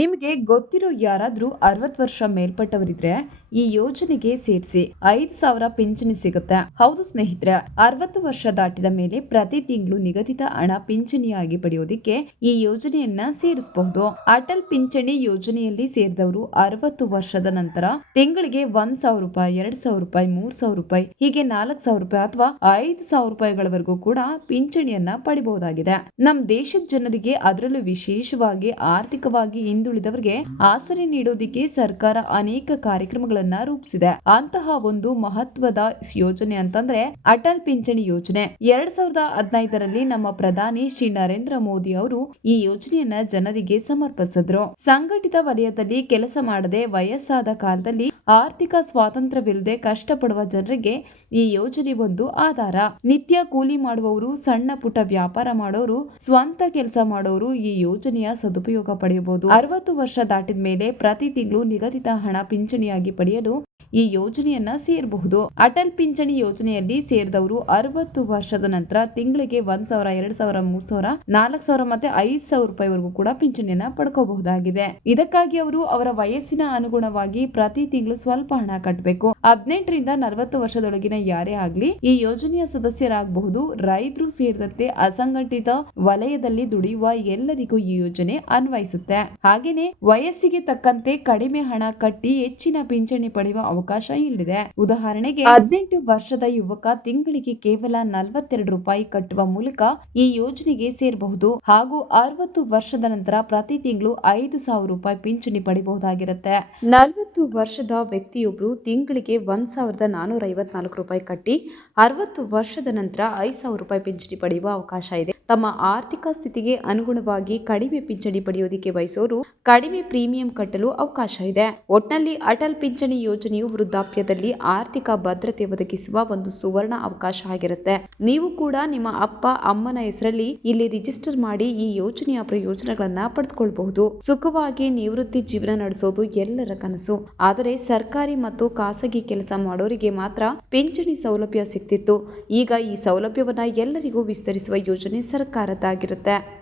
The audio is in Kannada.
ನಿಮಗೆ ಗೊತ್ತಿರೋ ಯಾರಾದರೂ ಅರವತ್ತು ವರ್ಷ ಮೇಲ್ಪಟ್ಟವರಿದ್ರೆ ಈ ಯೋಜನೆಗೆ ಸೇರಿಸಿ ಐದು ಸಾವಿರ ಪಿಂಚಣಿ ಸಿಗುತ್ತೆ. ಹೌದು ಸ್ನೇಹಿತರೆ, ಅರವತ್ತು ವರ್ಷ ದಾಟಿದ ಮೇಲೆ ಪ್ರತಿ ತಿಂಗಳು ನಿಗದಿತ ಹಣ ಪಿಂಚಣಿಯಾಗಿ ಪಡೆಯೋದಿಕ್ಕೆ ಈ ಯೋಜನೆಯನ್ನ ಸೇರಿಸಬಹುದು. ಅಟಲ್ ಪಿಂಚಣಿ ಯೋಜನೆಯಲ್ಲಿ ಸೇರಿದವರು ಅರವತ್ತು ವರ್ಷದ ನಂತರ ತಿಂಗಳಿಗೆ ಒಂದ್ ಸಾವಿರ ರೂಪಾಯಿ, ಎರಡ್ ಸಾವಿರ ರೂಪಾಯಿ, ಮೂರ್ ಸಾವಿರ ರೂಪಾಯಿ, ಹೀಗೆ ನಾಲ್ಕ್ ಸಾವಿರ ರೂಪಾಯಿ ಅಥವಾ ಐದು ಸಾವಿರ ರೂಪಾಯಿಗಳವರೆಗೂ ಕೂಡ ಪಿಂಚಣಿಯನ್ನ ಪಡಿಬಹುದಾಗಿದೆ. ನಮ್ ದೇಶದ ಜನರಿಗೆ ಅದರಲ್ಲೂ ವಿಶೇಷವಾಗಿ ಆರ್ಥಿಕವಾಗಿ ಹಿಂದುಳಿದವರಿಗೆ ಆಸರೆ ನೀಡೋದಿಕ್ಕೆ ಸರ್ಕಾರ ಅನೇಕ ಕಾರ್ಯಕ್ರಮಗಳನ್ನ ರೂಪಿಸಿದೆ. ಅಂತಹ ಒಂದು ಮಹತ್ವದ ಯೋಜನೆ ಅಂತಂದ್ರೆ ಅಟಲ್ ಪಿಂಚಣಿ ಯೋಜನೆ. ಎರಡ್ ಸಾವಿರದ ಹದಿನೈದರಲ್ಲಿ ನಮ್ಮ ಪ್ರಧಾನಿ ಶ್ರೀ ನರೇಂದ್ರ ಮೋದಿ ಅವರು ಈ ಯೋಜನೆಯನ್ನ ಜನರಿಗೆ ಸಮರ್ಪಿಸಿದ್ರು. ಸಂಘಟಿತ ವಲಯದಲ್ಲಿ ಕೆಲಸ ಮಾಡದೆ ವಯಸ್ಸಾದ ಕಾಲದಲ್ಲಿ ಆರ್ಥಿಕ ಸ್ವಾತಂತ್ರ್ಯವಿಲ್ಲದೆ ಕಷ್ಟಪಡುವ ಜನರಿಗೆ ಈ ಯೋಜನೆ ಒಂದು ಆಧಾರ. ನಿತ್ಯ ಕೂಲಿ ಮಾಡುವವರು, ಸಣ್ಣ ಪುಟ್ಟ ವ್ಯಾಪಾರ ಮಾಡೋರು, ಸ್ವಂತ ಕೆಲಸ ಮಾಡೋರು ಈ ಯೋಜನೆಯ ಸದುಪಯೋಗ ಪಡೆಯಬಹುದು. ಅರವತ್ತು ವರ್ಷ ದಾಟಿದ ಮೇಲೆ ಪ್ರತಿ ತಿಂಗಳು ನಿಗದಿತ ಹಣ ಪಿಂಚಣಿಯಾಗಿ ಪಡೆಯಲು ಈ ಯೋಜನೆಯನ್ನ ಸೇರಬಹುದು. ಅಟಲ್ ಪಿಂಚಣಿ ಯೋಜನೆಯಲ್ಲಿ ಸೇರಿದವರು ಅರವತ್ತು ವರ್ಷದ ನಂತರ ತಿಂಗಳಿಗೆ ಒಂದ್ ಸಾವಿರ, ಎರಡ್ ಸಾವಿರ, ಮೂರ್ ಸಾವಿರ, ನಾಲ್ಕ್ ಸಾವಿರ ಮತ್ತೆ ಐದ್ ಸಾವಿರ ರೂಪಾಯಿವರೆಗೂ ಕೂಡ ಪಿಂಚಣಿಯನ್ನ ಪಡ್ಕೋಬಹುದಾಗಿದೆ. ಇದಕ್ಕಾಗಿ ಅವರು ಅವರ ವಯಸ್ಸಿನ ಅನುಗುಣವಾಗಿ ಪ್ರತಿ ತಿಂಗಳು ಸ್ವಲ್ಪ ಹಣ ಕಟ್ಟಬೇಕು ಹದಿನೆಂಟರಿಂದ ನಲವತ್ತು ವರ್ಷದೊಳಗಿನ ಯಾರೇ ಆಗ್ಲಿ ಈ ಯೋಜನೆಯ ಸದಸ್ಯರಾಗಬಹುದು. ರೈತರು ಸೇರಿದಂತೆ ಅಸಂಘಟಿತ ವಲಯದಲ್ಲಿ ದುಡಿಯುವ ಎಲ್ಲರಿಗೂ ಈ ಯೋಜನೆ ಅನ್ವಯಿಸುತ್ತೆ. ಹಾಗೇನೆ ವಯಸ್ಸಿಗೆ ತಕ್ಕಂತೆ ಕಡಿಮೆ ಹಣ ಕಟ್ಟಿ ಹೆಚ್ಚಿನ ಪಿಂಚಣಿ ಪಡೆಯುವ ಅವಕಾಶ ಇಲ್ಲಿದೆ. ಉದಾಹರಣೆಗೆ ಹದಿನೆಂಟು ವರ್ಷದ ಯುವಕ ತಿಂಗಳಿಗೆ ಕೇವಲ ನಲವತ್ತೆರಡು ರೂಪಾಯಿ ಕಟ್ಟುವ ಮೂಲಕ ಈ ಯೋಜನೆಗೆ ಸೇರಬಹುದು ಹಾಗೂ ಅರವತ್ತು ವರ್ಷದ ನಂತರ ಪ್ರತಿ ತಿಂಗಳು ಐದು ಸಾವಿರ ರೂಪಾಯಿ ಪಿಂಚಣಿ ಪಡಿಬಹುದಾಗಿರುತ್ತೆ. ನಲವತ್ತು ವರ್ಷದ ವ್ಯಕ್ತಿಯೊಬ್ಬರು ತಿಂಗಳಿಗೆ ಒಂದ್ ಸಾವಿರದ ನಾನೂರ ಐವತ್ನಾಲ್ಕು ರೂಪಾಯಿ ಕಟ್ಟಿ ಅರವತ್ತು ವರ್ಷದ ನಂತರ ಐದು ಸಾವಿರ ರೂಪಾಯಿ ಪಿಂಚಣಿ ಪಡೆಯುವ ಅವಕಾಶ ಇದೆ. ತಮ್ಮ ಆರ್ಥಿಕ ಸ್ಥಿತಿಗೆ ಅನುಗುಣವಾಗಿ ಕಡಿಮೆ ಪಿಂಚಣಿ ಪಡೆಯೋದಿಕ್ಕೆ ಬಯಸೋರು ಕಡಿಮೆ ಪ್ರೀಮಿಯಂ ಕಟ್ಟಲು ಅವಕಾಶ ಇದೆ. ಒಟ್ನಲ್ಲಿ ಅಟಲ್ ಪಿಂಚಣಿ ಯೋಜನೆಯು ವೃದ್ಧಾಪ್ಯದಲ್ಲಿ ಆರ್ಥಿಕ ಭದ್ರತೆ ಒದಗಿಸುವ ಒಂದು ಸುವರ್ಣ ಅವಕಾಶ ಆಗಿರುತ್ತೆ. ನೀವು ಕೂಡ ನಿಮ್ಮ ಅಪ್ಪ, ಅಮ್ಮನ ಹೆಸರಲ್ಲಿ ಇಲ್ಲಿ ರಿಜಿಸ್ಟರ್ ಮಾಡಿ ಈ ಯೋಜನೆಯ ಪ್ರಯೋಜನಗಳನ್ನ ಪಡೆದುಕೊಳ್ಳಬಹುದು ಸುಖವಾಗಿ ನಿವೃತ್ತಿ ಜೀವನ ನಡೆಸೋದು ಎಲ್ಲರ ಕನಸು. ಆದರೆ ಸರ್ಕಾರಿ ಮತ್ತು ಖಾಸಗಿ ಕೆಲಸ ಮಾಡೋರಿಗೆ ಮಾತ್ರ ಪಿಂಚಣಿ ಸೌಲಭ್ಯ ಸಿಗ್ತಿತ್ತು. ಈಗ ಈ ಸೌಲಭ್ಯವನ್ನು ಎಲ್ಲರಿಗೂ ವಿಸ್ತರಿಸುವ ಯೋಜನೆ ಸರ್ಕಾರದ್ದಾಗಿರುತ್ತೆ.